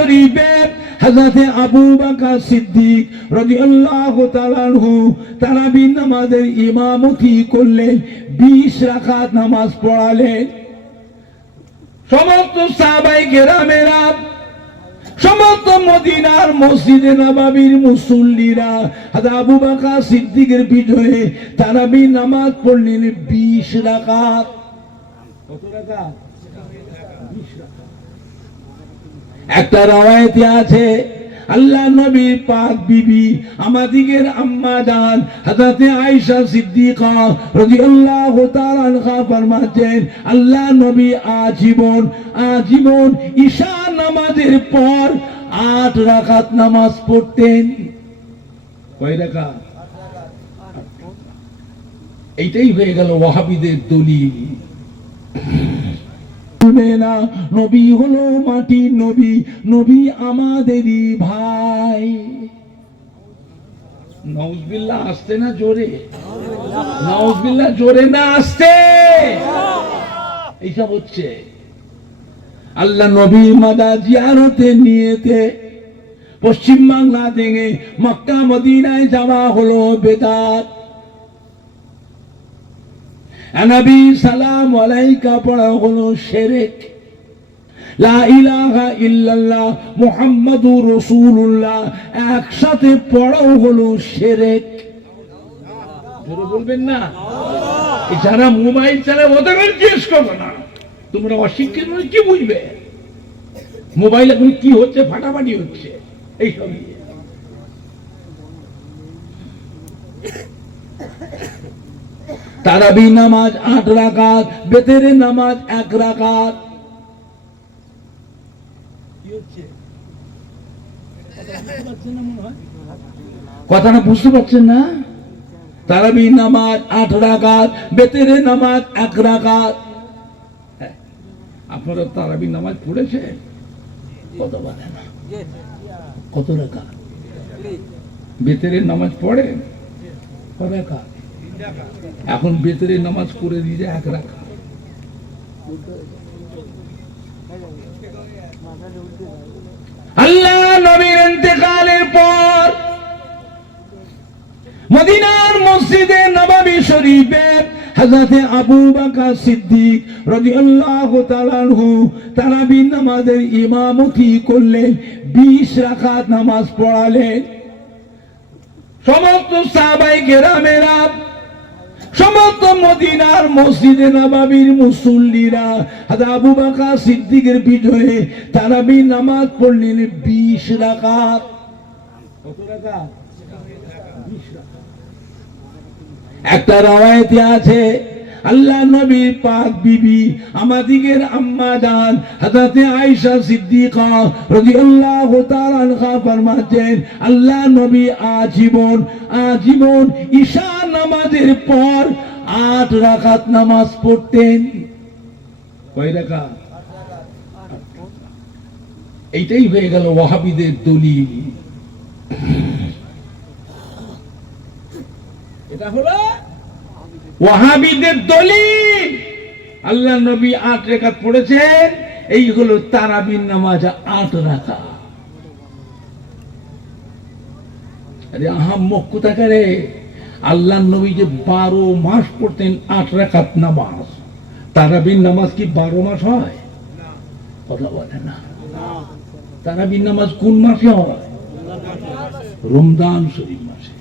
শরীফে হযরতে আবু বকর সিদ্দিক রাদিয়াল্লাহু তাআলা আনহু তারাবি নামাজের ইমামতি করলেন, 20 রাকাত নামাজ পড়ালেন। সমস্ত সাহাবায়ে কেরামেরা, সমস্ত মদিনার মসজিদে নববীর মুসল্লিরা হযরত আবু বকর সিদ্দিকের পিছনে তারাবি নামাজ পড়লেন 20 রাকাত। কত রাকাত? 20 রাকাত। একটা রওয়ায়েতে আছে আল্লাহ নবীর পাক বিবি আমাদিগের আম্মা জান হযরতে আয়েশা সিদ্দিকা রাদিয়াল্লাহু তাআলা আনহা ফরমাতেন আল্লাহ নবী আজীবন ঈশা নামাজের পর 8 রাকাত নামাজ পড়তেন। কয় রাকাত? এইটাই হয়ে গেল ওয়াহাবীদের দলিল। না, নবী হলো মাটির নবী, নবী আমাদেরই ভাই। নাউজুবিল্লাহ আসতে না জোরে? নাউজুবিল্লাহ জোরে না আসতে? এইসব হচ্ছে। আল্লাহ নবী মাদা জিয়ারতে নিয়েতে পশ্চিম বাংলা থেকে মক্কা মদিনায় যাওয়া হলো বেদাত। নবী সালাম আলাইকা পড়া হলো শিরক। লা ইলাহা ইল্লাল্লাহ মুহাম্মাদুর রাসূলুল্লাহ একসাথে পড়া হলো শিরক। জোরে বলবেন না? যারা মোবাইল চালায় ওদের জিজ্ঞেস করবে না, তোমরা অশিক্ষিত নয়, কি বুঝবে মোবাইল এখন কি হচ্ছে, ফাটাফাটি হচ্ছে এইসব। তারাবি নামাজ 8 রাকাত, বেতেরের নামাজ 1 রাকাত। কথাটা বুঝতে পারছেন না? তারাবি নামাজ 8 রাকাত, বেতেরের নামাজ 1 রাকাত। আপনারা তারাবি নামাজ পড়েছেন? কত বলেন? কত রাকাত? বেতেরের নামাজ পড়েন? কত রাকাত? এখন বেতেরের নামাজ করে দিয়ে 1 রাকাত। আল্লাহ নবীর ইন্তেকালের পর মদিনার মসজিদে নববী শরীফে হযরতে আবু বকর সিদ্দিক রাদিয়াল্লাহু তাআলা আনহু তারাবি নামাজের ইমামতি করলেন, 20 রাকাত নামাজ পড়ালেন। সমস্ত সাহাবায়ে কেরামেরা, সমস্ত মদিনার মসজিদে নববীর মুসল্লিরা হযরত আবু বকর সিদ্দিকের পিছনে তারাবি নামাজ পড়লেন 20 রাকাত। কত রাকাত? 20 রাকাত। একটা রওয়ায়েতে আছে আল্লাহ নবীর পাক বিবি আমাদিগের আম্মা জান হযরতে আয়েশা সিদ্দিকা রাদিয়াল্লাহু তাআলা আনহা ফরমাতেন আল্লাহ নবী আজীবন ঈশা নামাজের পর 8 রাকাত নামাজ পড়তেন। কয় রাকাত? এইটাই হয়ে গেল ওয়াহাবীদের দলিল। এটা হলো ওয়াহাবীদের দলিল। আল্লাহ নবী 8 রাকাত পড়েছেন, এই হলো তারাবির নামাজ 8 রাকাত। আরে আহাম্মক কোথাকারে? আল্লাহ নবী যে 12 মাস পড়তেন 8 রাকাত নামাজ। তারাবির নামাজ কি 12 মাস হয়? কথা বলে না। তারাবির নামাজ কোন মাসে হয়? রমজান শরীফ মাসে।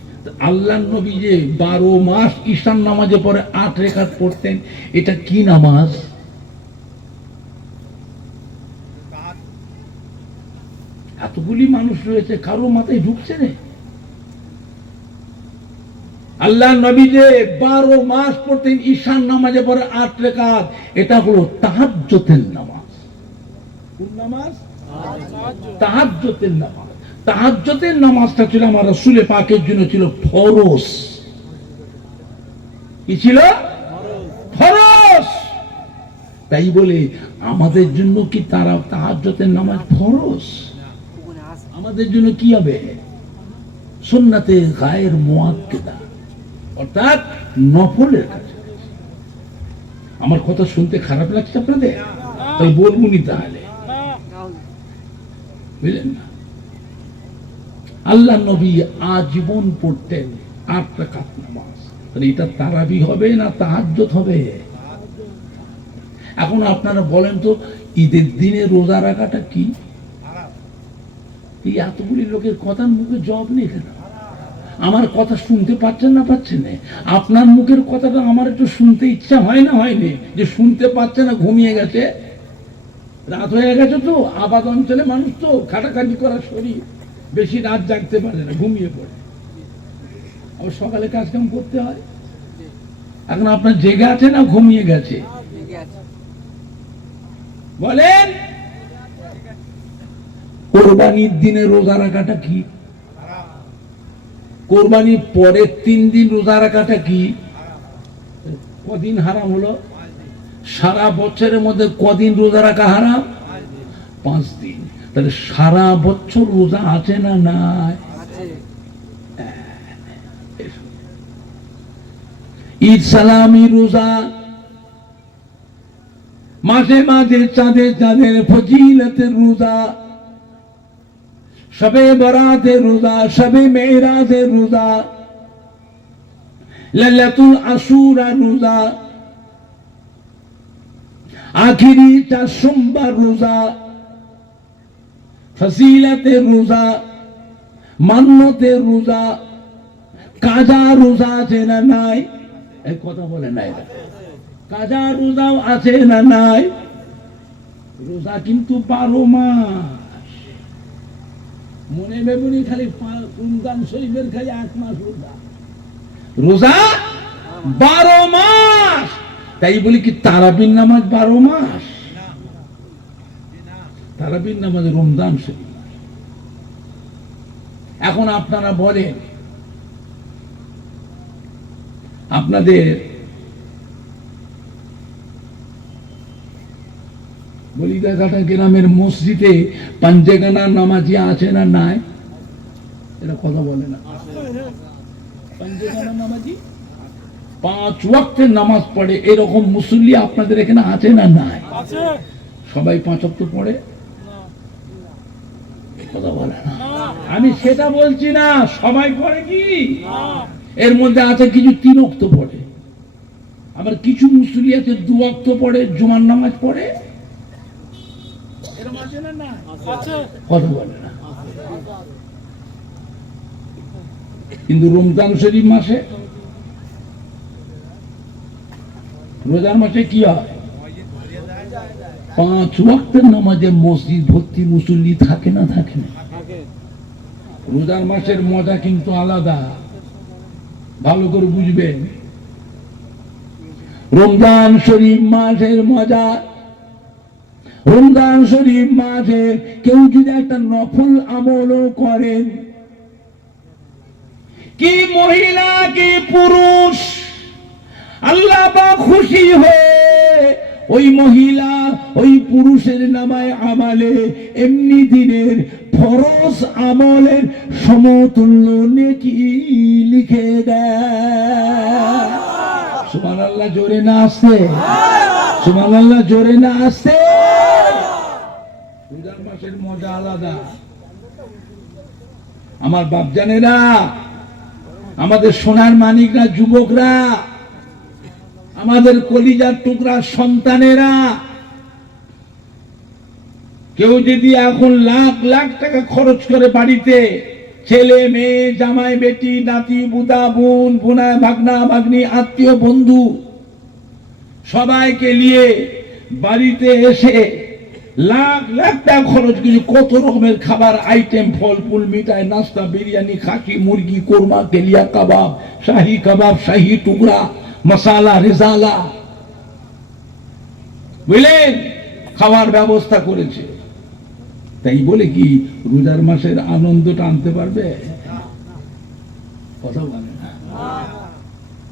আল্লাহ নবী যে 12 মাস ঈশান নামাজে পরে 8 রাকাত পড়তেন, এটা কি নামাজ? এতগুলি মানুষ রয়েছে, কারো মাথায় ঢুকছে না। আল্লাহ নবী যে 12 মাস পড়তেন ঈশান নামাজে পরে 8 রাকাত, এটা হলো তাহাজ্জুদের নামাজ। কোন নামাজ? তাহাজ্জুদের নামাজ। তাহাজ্জুদের নামাজটা ছিল আমার রাসূল পাকের জন্য ছিল ফরজ। কি ছিল? ফরজ। তাই বলে আমাদের জন্য কি তাহাজ্জুদের নামাজ ফরজ? আমাদের জন্য কি হবে? সুন্নাতে গায়ের মুআক্কাদা, অর্থাৎ নফলের কাজ। আমার কথা শুনতে খারাপ লাগছে আপনাদের? তাই বলবুনি। তাহলে বুঝলেন না? আল্লাহ নবী আজীবন পড়তেন 8 রাকাত নামাজ। এটা তারাবি হবে না তাহাজ্জুদ হবে? এখন আপনারা বলেন তো, ঈদের দিনে রোজা রাখাটা কি? এই এতগুলি লোকের কথার মুখে জবাব নেই কেন? আমার কথা শুনতে পাচ্ছেন না পাচ্ছেন না? আপনার মুখের কথাটা আমার একটু শুনতে ইচ্ছা হয় না হয়নি? যে শুনতে পাচ্ছে না, ঘুমিয়ে গেছে, রাত হয়ে গেছে, তো আবাদ অঞ্চলে মানুষ তো খাটাখাটি করা শরীর, বেশি রাত জাগতে পারে না, ঘুমিয়ে পড়ে, আবার সকালে কাজকাম করতে হয়। এখন আপনার জেগে আছে না ঘুমিয়ে গেছে? বলেন, কোরবানির দিনে রোজা রাখাটা কি? কোরবানির পরের 3 দিন রোজা রাখাটা কি? কদিন হারাম হলো? সারা বছরের মধ্যে কদিন রোজা রাখা হারাম? 5 দিন। তাহলে সারা বছর রোজা আছে না নাই? ঈদ সালামি রোজা, মাঝে মাঝে চাঁদের চাঁদের ফজিলতের রোজা, শবে বরাতের রোজা, শবে মেরাজের রোজা, লাইলাতুল আশুরা রোজা, আখিরি 4 সোমবার রোজা, ফজিলতের রোজা, মান্নতের রোজা, কাজা রোজা আছে না নাই? এই কথা বলে নাই, কাজা রোজাও আছে না নাই? রোজা কিন্তু 12 মাস। মনে বেবুনি খালি রমজান শরীফের খালি 1 মাস রোজা, রোজা 12 মাস। তাই বলি কি তারাবির নামাজ 12 মাস? তারাবির নামাজ রমজান শরীফ। এখন আপনারা বলেন, আপনাদের বলিগাঘাটা গ্রামের মসজিদে পাঞ্জেগানা নামাজি আছে না নাই? এটা কথা বলে না। পাঞ্জেগানা নামাজি 5 ওয়াক্তের নামাজ পড়ে, এরকম মুসল্লি আপনাদের এখানে আছে না নাই? সবাই 5 ওয়াক্ত পড়ে? কথা বলে না। আমি সেটা বলছি না, সবাই পড়ে কি? এর মধ্যে আছে কিছু 3 ওয়াক্ত পড়ে, আবার কিছু মুসল্লি আছে 2 ওয়াক্ত পড়ে, জুমার নামাজ পড়ে। কথা বলে না। কিন্তু রমজান শরীফ মাসে, রোজার মাসে কি হয়? 5 ওয়াক্তের নামাজে মসজিদ ভর্তি মুসল্লি থাকে না থাকে না? রোজার মাসের মজা কিন্তু আলাদা, ভালো করে বুঝবেন। রমজান শরীফ মাসের মজা, রমজান শরীফ মাসে কেউ যদি একটা নফল আমলও করেন, কি মহিলা কি পুরুষ, আল্লাহ পাক খুশি হয়ে ওই মহিলা ওই পুরুষের নামায় আমলে এমনি দিনের ফরজ আমলের সমতুল্য নেকি লিখে দেয়। সুবহানাল্লাহ, জোরে না আসছে? সুবহানাল্লাহ, জোরে না আসছে? রমজান মাসের মজা আলাদা। আমার বাপজানেরা, আমাদের সোনার মানিকরা, যুবকরা, আমাদের কলিজার টুকরা সন্তানেরা, কেউ যদি এখন লাখ লাখ টাকা খরচ করে বাড়িতে ছেলে মেয়ে জামাই বেটি নাতি বুদা বোন বোনা ভাগনা ভাগ্নি আত্মীয় বন্ধু সবাইকে নিয়ে বাড়িতে এসে লাখ লাখ টাকা খরচ করে কত রকমের খাবার আইটেম, ফল ফুল মিঠাই নাস্তা বিরিয়ানি খাসি মুরগি কোরমা তেলিয়া কাবাব শাহী টুকরা মশালা রেজালা, বুঝলেন, খাওয়ার ব্যবস্থা করেছে। তাই বলে কি রোজার মাসের আনন্দটা আনতে পারবে? কথা বলে না।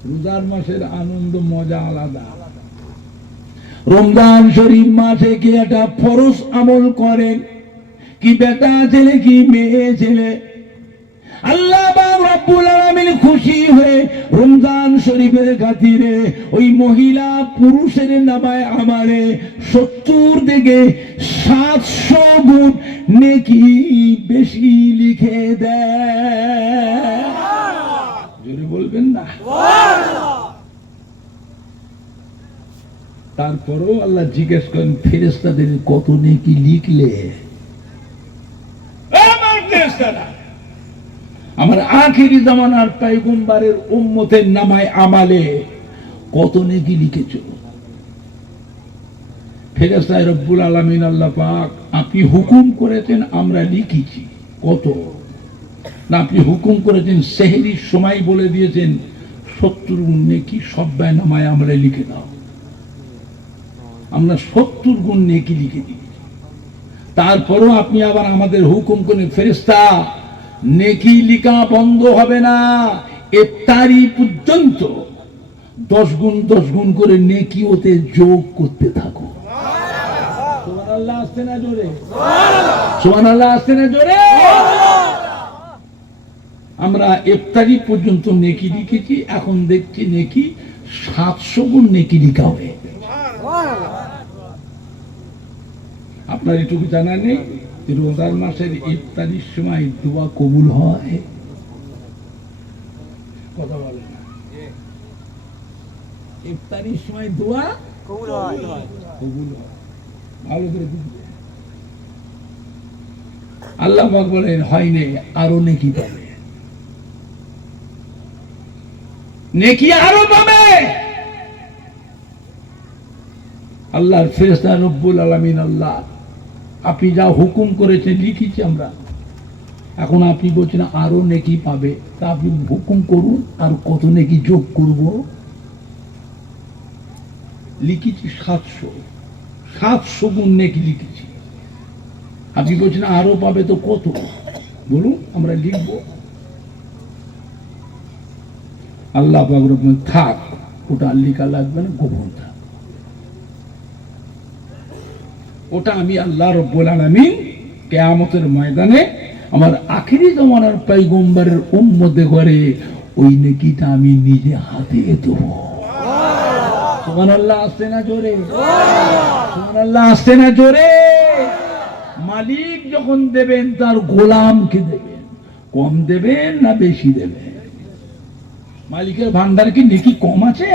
রোজার মাসের আনন্দ মজা আলাদা। রমজান শরীফ মাসে কি একটা ফরজ আমল করেন, কি বেটা ছেলে কি মেয়ে ছেলে, আল্লাহ পাক রব্বুল আলামিন খুশি হয়ে রমজান শরীফের খাতিরে ওই মহিলা পুরুষের নামায় আমারে 70 থেকে 700 গুণ নেকি বেশি লিখে দেয়। জোরে বলবেন না? তারপরও আল্লাহ জিজ্ঞেস করেন ফেরেশতাদের কত নেকি লিখলে? আমার ফেরেশতারা আমার আখেরি জামানার পয়গম্বরের উম্মতের নামায় আমালে কত নেকি লিখেছো? ফেরেশতায়ে রব্বুল আলামিন আল্লাহ পাক আপনি হুকুম করেছেন আমরা লিখেছি। কত? না আপনি হুকুম করেছেন সেহরির সময় বলে দিয়েছেন 70 গুণ নেকি সব্বাই নামায় আমরা লিখে দাও। আমরা 70 গুণ নেকি লিখে দিয়েছি। তারপরও আপনি আবার আমাদের হুকুম করেন ফেরেশতা নেকি লিখা বন্ধ হবে না, ইফতারি পর্যন্ত 10 গুণ 10 গুণ করে নেকি ওতে যোগ করতে থাকো। সুবহানাল্লাহ আসতে না জোরে? সুবহানাল্লাহ আসতে না জোরে? আমরা ইফতারি পর্যন্ত নেকি লিখেছি, এখন দেখছি নেকি 700 গুণ নেকি লিখা হবে। আপনার এটুকু জানা নেই রোজার মাসের ইফতারির সময় দোয়া কবুল হয়? কথা বলে না। ইফতারির সময় দোয়া কবুল হয়। কবুল হয়। ভালো করে বুঝবে। আল্লাহ পাক বলেন হয় নেই, আরো নেকি পাবে, নেকি আরো পাবে। আল্লাহর ফেরেশতা রব্বুল আলামিন আল্লাহ আপনি যা হুকুম করেছেন লিখেছি আমরা, এখন আপনি বলছেন আরো নেকি পাবে, তা আপনি হুকুম করুন আর কত নেকি যোগ করব। লিখেছি 700 গুণ নেকি লিখেছি, আপনি বলছেন আরো পাবে, তো কত বলুন আমরা লিখবো। আল্লাহ পাক বলেন থাক, ওটা লিখা লাগবে না, গোপন থাক। ওটা আমি আল্লাহ রাব্বুল আলামিন কিয়ামতের ময়দানে আমার আখেরি জামানার পয়গম্বরের উম্মতে করে ওই নেকিটা আমি নিজে হাতে দেব। সুবহানাল্লাহ আসতে না জোরে? সুবহানাল্লাহ আসতে না জোরে? মালিক যখন দেবেন তার গোলামকে দেবেন, কম দেবেন না বেশি দেবেন? মালিকের ভান্ডার কি নেকি কম আছে?